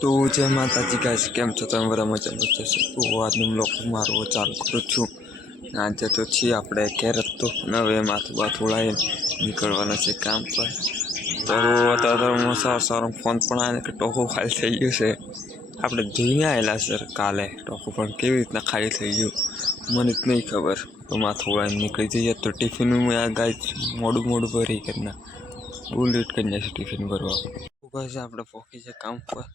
તો જય માતાજી ગાઈસ, કેમ છો તમે? બરાબર મજામાં થશે. તો આજનું બ્લોગ મારો ચાલુ કરું છું. આજે તો છીએ આપણે ઘેર જ તો હવે માથું બાથું લાવીને નીકળવાના છે કામ પર. તો અત્યારે સારો ફોન પણ આવે કે ટોકો ખાલી થઈ ગયો છે. આપણે જોઈને આવેલા સર કાલે ટોકો પણ કેવી રીતના ખાલી થઈ ગયું મને જ નહીં ખબર. તો માથું લાવીને નીકળી જઈએ તો ટિફિનનું મેં આ ગાઈસ મોડું ભરી કરી બહુ લેટ કરી નાખી ટિફિન ભરવા. કહે આપણે પહોંચી છે કામ પર.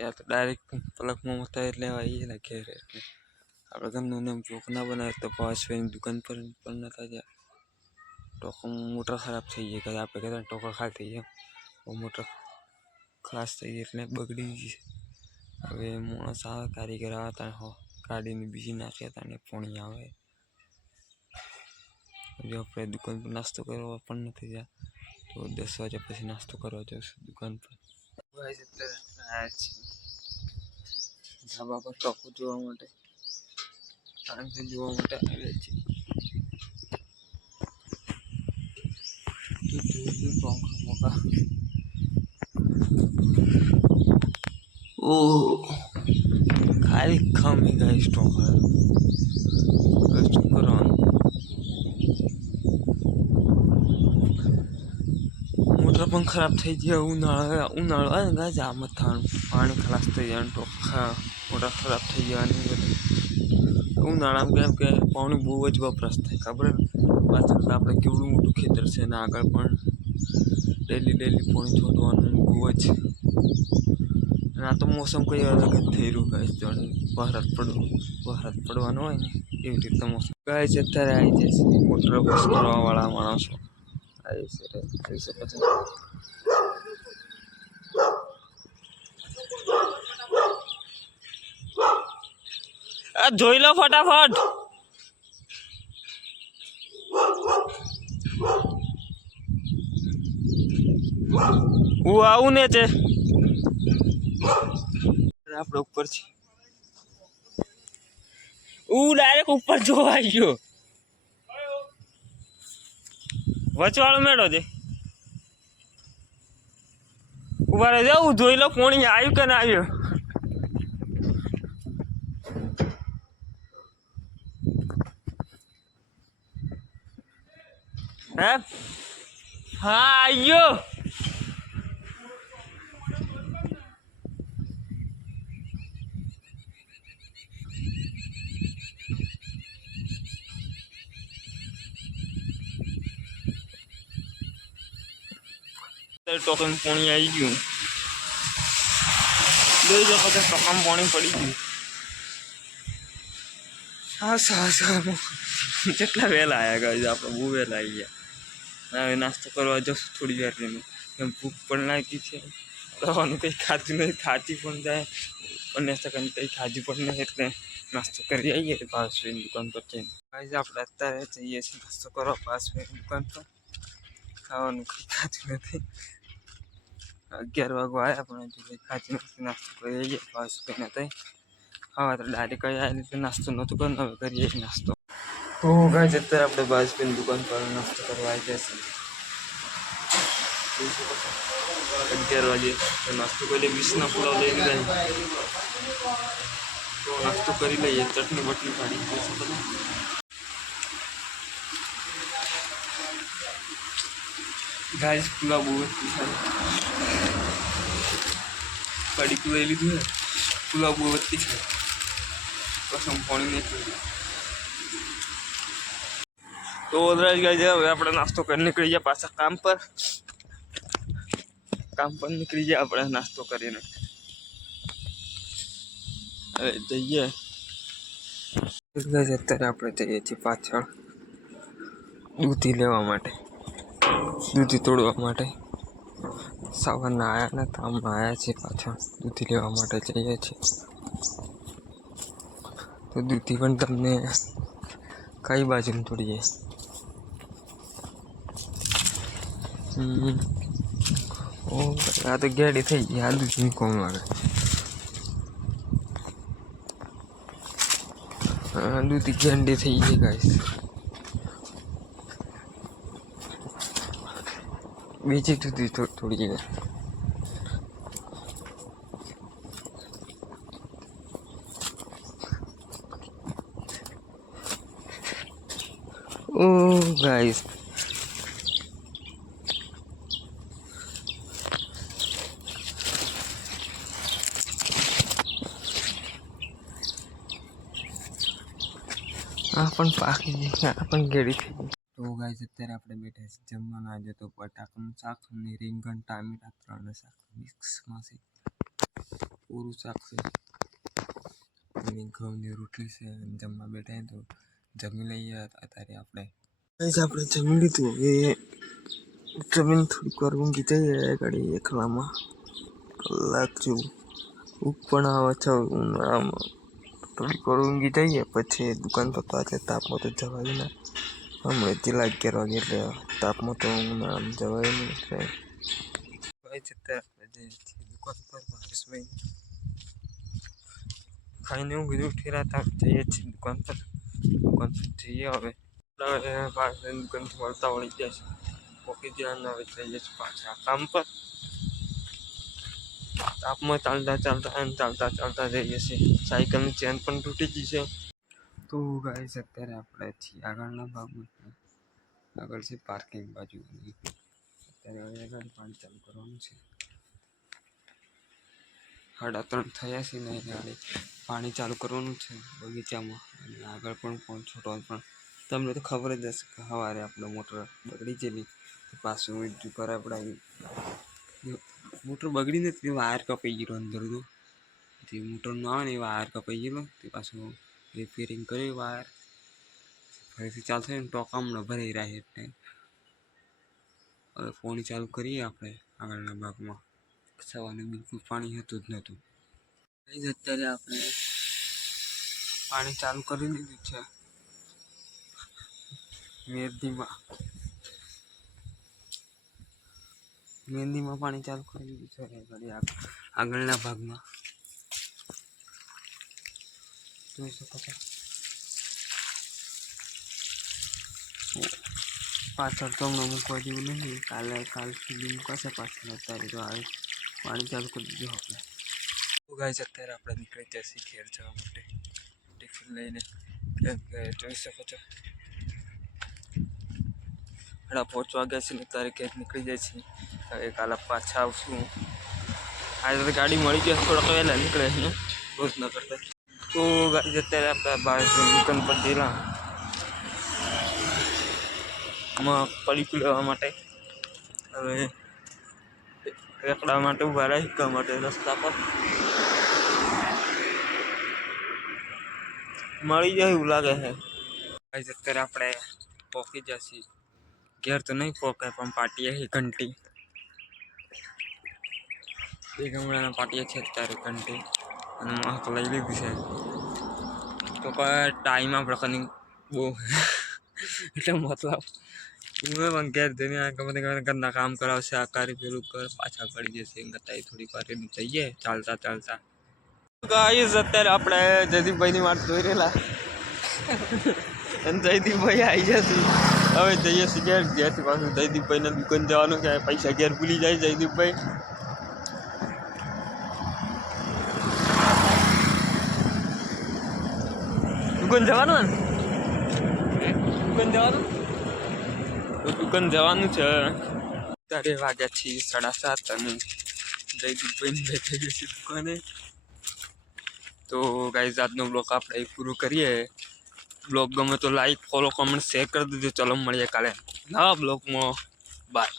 યાર તો ડાયરેક્ટ પલકમાં મતા એટલે આવીએ ને ઘેર. એટલે આપણે ગમને જોક ના બનાવે તો પાસવેની દુકાન પર પણ નતા ગયા. ટોકો મોટર ખરાબ થઈ ગઈ કે આપણે કહેતા ટોકા ખાલી થઈ ગયા. મોટર ખાસ થઈ ગઈ એટલે બગડી ગઈ. હવે માણસ આવે કારીગર આવે ત્યાં ગાડીને બીજી નાખ્યા હતા ને પોણી આવે. હજુ આપણે દુકાન પર નાસ્તો કરવા પણ નથી ગયા. તો 10 વાગ્યા પછી નાસ્તો કરવા જઈશું દુકાન પર. ધાબા પર ટોકો જોવા માટે આવ્યા છે. ઓ ખાલી ખમી ગઈ સ્ટોક શું કરવાનું. મોટર પણ ખરાબ થઈ ગયા. ઉનાળો આવે ને ગાય આમ જ થવાનું. પાણી ખલાસ થઈ જાય ટોકા મોટર ખરાબ થઈ જવાની બધી. ઉનાળામાં કેમ કે પાણી બહુ જ વપરાશ થાય ખબર. પાછળ આપણે કેવડું મોટું ખેતર છે ને આગળ પણ ડેલી પાણી છોડવાનું બહુ જ. અને આ તો મોસમ કઈ અલગ જ થઈ રહ્યું ગાય. જાણે વરસાદ પડવાનો હોય ને એવી રીતે મોસમ ગાય છે. અત્યારે આવી જાય છે મોટર વોશ કરવાવાળા માણસો આવી શકે છે. જોઈ લો ફટાફટ. હું આવું ને છે આપણે ઉપર છે. ડાયરેક્ટ ઉપર જોવા ગયો. વચવાળો મેળો છે. ઉભા રહી જાઉં જોઈ લો પોણી આવ્યું કે ના આવ્યું. હે હા આવ્યો. ટોકન પાણી આવી ગયું. 2 વખત ટોકામાં પાણી પડી ગયું. હા કેટલા વહેલા આવ્યા ગયા. આપણે બહુ વહેલા આવી ગયા. હવે નાસ્તો કરવા જશું થોડી વાર રહીને. એમ ભૂખ પણ લાગી છે. રવાનું કંઈ ખાતું નહીં. ખાતી પણ જાય અને કંઈ ખાધી પણ નહીં. એટલે નાસ્તો કરી આવીએ પાસવેની દુકાન પર જઈને. આપણે અત્યારે જઈએ છીએ નાસ્તો કરવા પાસવેની દુકાન પર. ખાવાનું કંઈ ખાતું નથી. 11 વાગવા આવ્યા પણ હજુ કંઈ ખાતી નથી. નાસ્તો કરી આવીએ પાસવેને થઈ. હા તો ડાયરેક્ટ કઈ આવી રીતે નાસ્તો નહોતું કરવાનો. હવે કરીએ નાસ્તો. તો ગાઈસ અત્યારે આપણે પાસવેની દુકાન પર નાસ્તો કરવા આવી જશે. 11 વાગે તો નાસ્તો કરી લઈએ. 20ના પુલાવ લઈ લીધા. તો નાસ્તો કરી લઈએ. ચટણી બટની પાડી જશે બધા. ગાઈસ પુલાવ બહુ જ કડીક લઈ લીધું ને. પુલાવ બહુ વધતી છે. કસમ પાણી નહીં પીવું. તો ઓલરાઈટ ગાઈસ હવે આપણે નાસ્તો કરી નીકળી ગયા પાછા કામ પર. નીકળી ગયા આપણે નાસ્તો કરીને. હવે જઈએ. અત્યારે આપણે જઈએ છીએ પાછળ દૂધી લેવા માટે. દૂધી તોડવા માટે. સવારના આવ્યા ને તો હમણાં આવ્યા છીએ પાછળ દૂધી લેવા માટે જઈએ છીએ. તો દૂધી પણ તમને કઈ બાજુનું તોડીએ. આ તો ગેડી થઈ ગઈ. આ દૂધી કોણ લાગે. દૂધી ગેંડી થઈ ગઈ ગાઈસ. બીજી દૂધી થોડી ઓ ગાઈસ આ પણ પાકી ગઈ, આ પણ ગેડી થઈ ગઈ. તો ગાઈસ અત્યારે આપણે બેઠા છીએ જમવાના. આજે તો બટાકાનું શાક અને રીંગણ ટામેટા ત્રણ શાક મિક્સમાં છે. પૂરું શાક છે અને ઘઉંની રોટલી છે. જમવા બેઠા તો જમી લઈએ. અત્યારે આપણે જમી લીધું. એ જમીન થોડીક વાર ઊંઘી જઈએ ગાડી એકલામાં કલાક જેવું ઊંઘ પણ આવે છે. ઉનાળામાં થોડીક વાર ઊંઘી જઈએ પછી દુકાન પર પાછે તાપમાં તો જવાય ના. હમણાં જેટલા 11 વાગે એટલે તાપમાં તો ઉનાળામાં જવાય નહીં. એટલે દુકાન પર ભાવેશભાઈ ખાઈને ઊંઘી ઉઠી રહ્યા જઈએ છીએ દુકાન પર જઈએ. હવે દુકાનથી મળતા વળી ગયા છે પોકી ધ્યાન. હવે જઈએ છીએ પાછા કામ પર. તાપમાં ચાલતા જઈએ છીએ. સાયકલની ચેન પણ તૂટી ગઈ છે. તો ગાઈસ અત્યારે આપણે છીએ આગળના ભાગમાં. આગળ છે પાર્કિંગ બાજુ. અત્યારે ગાડી પાણી ચાલુ કરવાનું છે. 3:30 થયા છે ને ગાડી પાણી ચાલુ કરવાનું છે બગીચામાં. અને આગળ પણ ફોન છોટો પણ તમને તો ખબર જ હશે કે સવારે આપણે મોટર બગડી ગયેલી. પાછું ઊંધું કરાવડાવી. મોટર બગડી નથી, વાયર કપાઈ ગયેલો અંદર તો જે મોટરનો આવે ને એ વાયર કપાઈ ગયેલો. તે પાછું રિપેરિંગ કર્યું વાયર. ફરીથી ચાલુ થયું ને ટોકામણ ભરાઈ રહ્યા એટલે હવે પાણી ચાલુ કરીએ આપણે આગળના ભાગમાં. સવારે બિલકુલ પાણી હતું જ નહોતું. અત્યારે આપણે પાણી ચાલુ કરી દીધું છે મહેંદીમાં પાણી ચાલુ કરી દીધું છે આગળના ભાગમાં. જોઈ શકો છો પાછળ તો હમણાં મૂકવા જેવું નહીં. કાલ સુધી મૂકાશે પાછળ. અત્યારે તો આવે પાણી ચાલુ કરી દીધું આપણે. તો ગાઈસ અત્યારે આપણે નીકળી જશે ઘેર જવા માટે ટિફિન લઈને. જોઈ શકો છો 5:30 વાગ્યા છે ને અત્યારે ઘેર નીકળી જાય છે. હવે કાલે પાછા આવશું. આજે તો ગાડી મળી ગઈ થોડોક વહેલા નીકળે અહીંયા રોજ ન કરતા. તો ગાઈસ અત્યારે આપણે બહાર દુકાન પર ગયેલા પડીકું લેવા માટે. હવે રેકડા માટે ઉભા રાખવા માટે રસ્તા પર મળી જાય એવું લાગે છે. અત્યારે આપણે પોકી જશે ઘેર. તો નહીં પોકાય પણ પાટીએ ઘંટી 2 ગામડાના પાટીએ છે અત્યારે ઘંટી. અને માસ્ક લઈ લીધું છે તો કોઈ ટાઈમ આપણે કની બહુ એટલે મતલબ હું ઘેર જઈને ઘરના કામ કરાવશે. આ કાર્ય પેલું કર પાછા પડી જશે. થોડીક વાર જઈએ ચાલતા. ગાઈસ અત્યારે આપણે જયદીપભાઈની વાત જોઈ રહેલા અને જયદીપભાઈ આવી જશે. હવે જઈએ છીએ ઘેરથી પાછું જયદીપભાઈને દુકાન જવાનું કે પૈસા ઘેર ભૂલી જાય જયદીપભાઈ. દુકાન જવાનું છે. અત્યારે વાગ્યા છે 7:30 અને જયદીપભાઈને બેઠી જશે દુકાને. તો ગાઈસ આજનો બ્લોગ આપણે પૂરું કરીએ. બ્લોગ ગમે તો લાઈક ફોલો કમેન્ટ શેર કરી દેજો. ચલો મળીએ કાલે નવા બ્લોગમાં. બાય.